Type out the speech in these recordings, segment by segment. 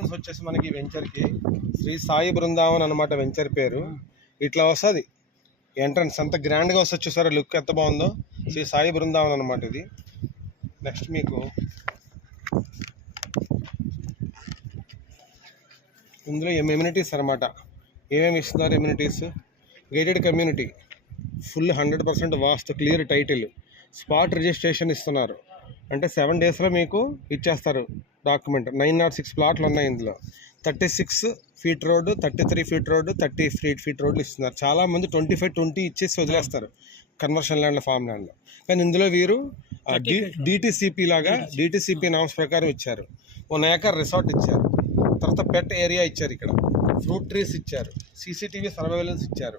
Entrance వచ్చేసి మనకి వెంచర్కి శ్రీ సాయి బృందావన్ అనమాట వెంచర్ పేరు. ఇట్లా వస్తుంది ఎంట్రన్స్, అంత గ్రాండ్గా వస్తుంది. చూసారా లుక్ ఎంత బాగుందో. శ్రీ సాయి బృందావన్ అనమాట ఇది. నెక్స్ట్ మీకు ఇందులో ఎమ్యూనిటీస్ అనమాట, ఏమేమి ఇస్తున్నారు ఎమ్యూనిటీస్. గేటెడ్ కమ్యూనిటీ, ఫుల్ 100% వాస్తు, క్లియర్ టైటిల్, స్పాట్ రిజిస్ట్రేషన్ ఇస్తున్నారు. అంటే 7 daysలో మీకు ఇచ్చేస్తారు డాక్యుమెంట్. 906 ప్లాట్లు ఉన్నాయి ఇందులో. 36 feet road, 33 feet road, 30 feet రోడ్లు ఇస్తున్నారు. చాలామంది 25-20 ఇచ్చేసి వదిలేస్తారు కన్వర్షన్ ల్యాండ్లో, ఫామ్ ల్యాండ్లో. కానీ ఇందులో వీరు డిటిసిపి లాగా, డిటిసిపి నామ్స్ ప్రకారం ఇచ్చారు. 1 acre రిసార్ట్ ఇచ్చారు. తర్వాత పెట్ ఏరియా ఇచ్చారు, ఇక్కడ ఫ్రూట్ ట్రీస్ ఇచ్చారు, సీసీటీవీ సర్వేలెన్స్ ఇచ్చారు,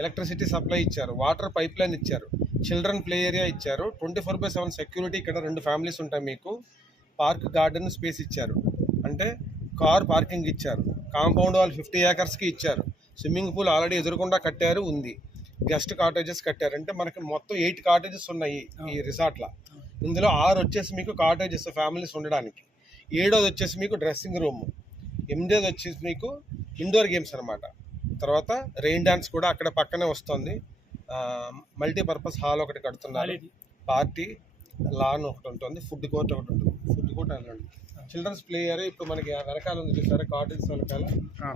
ఎలక్ట్రిసిటీ సప్లై ఇచ్చారు, వాటర్ పైప్ లైన్ ఇచ్చారు, చిల్డ్రన్ ప్లే ఏరియా ఇచ్చారు, 24/7 సెక్యూరిటీ. ఇక్కడ 2 ఫ్యామిలీస్ ఉంటాయి మీకు. పార్క్ గార్డెన్ స్పేస్ ఇచ్చారు, అంటే కార్ పార్కింగ్ ఇచ్చారు. కాంపౌండ్ వాళ్ళు 50 acresకి ఇచ్చారు. స్విమ్మింగ్ పూల్ ఆల్రెడీ ఎదురుకుండా కట్టారు, ఉంది. గెస్ట్ కాటేజెస్ కట్టారు. అంటే మనకి మొత్తం 8 కాటేజెస్ ఉన్నాయి ఈ రిసార్ట్లో. ఇందులో 6 వచ్చేసి మీకు కాటేజెస్ ఫ్యామిలీస్ ఉండడానికి. 7వ వచ్చేసి మీకు డ్రెస్సింగ్ రూమ్. 8వ వచ్చేసి మీకు ఇండోర్ గేమ్స్ అనమాట. తర్వాత రెయిన్ డ్యాన్స్ కూడా అక్కడ పక్కనే వస్తుంది. మల్టీపర్పస్ హాల్ ఒకటి కడుతున్నారు. పార్టీ లాన్ ఒకటి ఉంటుంది, ఫుడ్ కోర్ట్ ఒకటి ఉంటుంది. ఫుడ్ కోర్ట్ అనండి, చిల్డ్రన్స్ ప్లే ఏరియా. ఇప్పుడు మనకి వెనకాల ఉంది చూసారా కాటేజెస్ వెనకాల,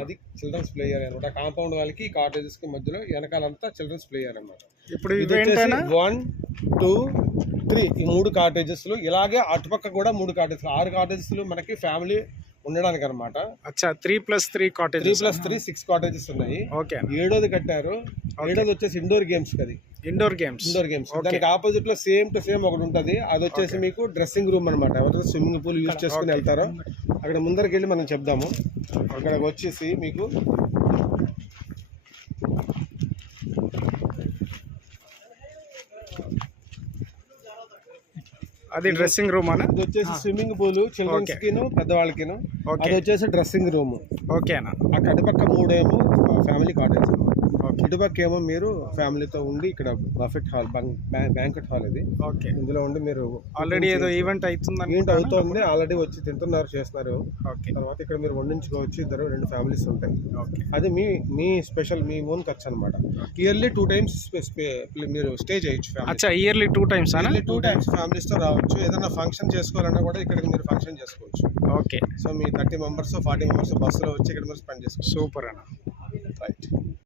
అది చిల్డ్రన్స్ ప్లే ఏరియా అనమాట. కాంపౌండ్ వాళ్ళకి కాటేజెస్కి మధ్యలో వెనకాలంతా చిల్డ్రన్స్ ప్లే ఏరియా అనమాట. ఇప్పుడు 1, 2, 3 ఈ 3 కాటేజెస్లు. ఇలాగే అటుపక్క కూడా 3 కాటేజెస్, 6 కాటేజెస్లు మనకి ఫ్యామిలీ ఉండడానికి అనమాట. 3+3 కాటేజెస్, 3+3 6 కాటేజెస్ ఉన్నాయి. 7వది కట్టారు. 7వది వచ్చేసి ఇండోర్ గేమ్స్. అది ఇండోర్ గేమ్స్. దానికి ఆపోజిట్ లో సేమ్ టు సేమ్ ఒకటి ఉంటుంది. అది వచ్చేసి మీకు డ్రెస్సింగ్ రూమ్ అనమాట. ఎవరైతే స్విమ్మింగ్ పూల్ యూజ్ చేసుకుని వెళ్తారో అక్కడ ముందరికి వెళ్ళి మనం చెప్దాము. అక్కడ వచ్చేసి మీకు అది డ్రెస్సింగ్ రూమ్ అన్న. ఇది వచ్చేసి స్విమ్మింగ్ పూల్ చిల్డ్రన్స్ కిను పెద్దవాళ్ళకిను. అది వచ్చేసి డ్రెస్సింగ్ రూమ్. ఓకేనా. ఆ అటుపక్క 3 ఏమో ఫ్యామిలీ కాటేజ్. ఇటుపక్క ఏమో మీరు ఫ్యామిలీతో ఉండి ఇక్కడ బఫెట్ హాల్, బ్యాంకెట్ హాల్. ఇది ఇందులో ఉండి మీరు ఆల్రెడీ ఏదో ఈవెంట్ అవుతుంది, ఆల్రెడీ వచ్చి తింటున్నారు, చేస్తున్నారు. తర్వాత ఇక్కడ మీరు వండించుకోవచ్చు. 2 ఫ్యామిలీస్ ఉంటాయి. అది మీ స్పెషల్, మీ ఓన్ ఖర్చు అనమాట. ఇయర్లీ 2 times మీరు స్టే చేయొచ్చు. ఇయర్లీ 2 times 2 times ఫ్యామిలీస్తో రావచ్చు. ఏదైనా ఫంక్షన్ చేసుకోవాలన్నా కూడా ఇక్కడికి మీరు ఫంక్షన్ చేసుకోవచ్చు. సో మీ 30 members 40 members బస్సులో వచ్చి ఇక్కడ మీరు స్పెండ్ చేసుకోవచ్చు. సూపర్ అన్న. రైట్.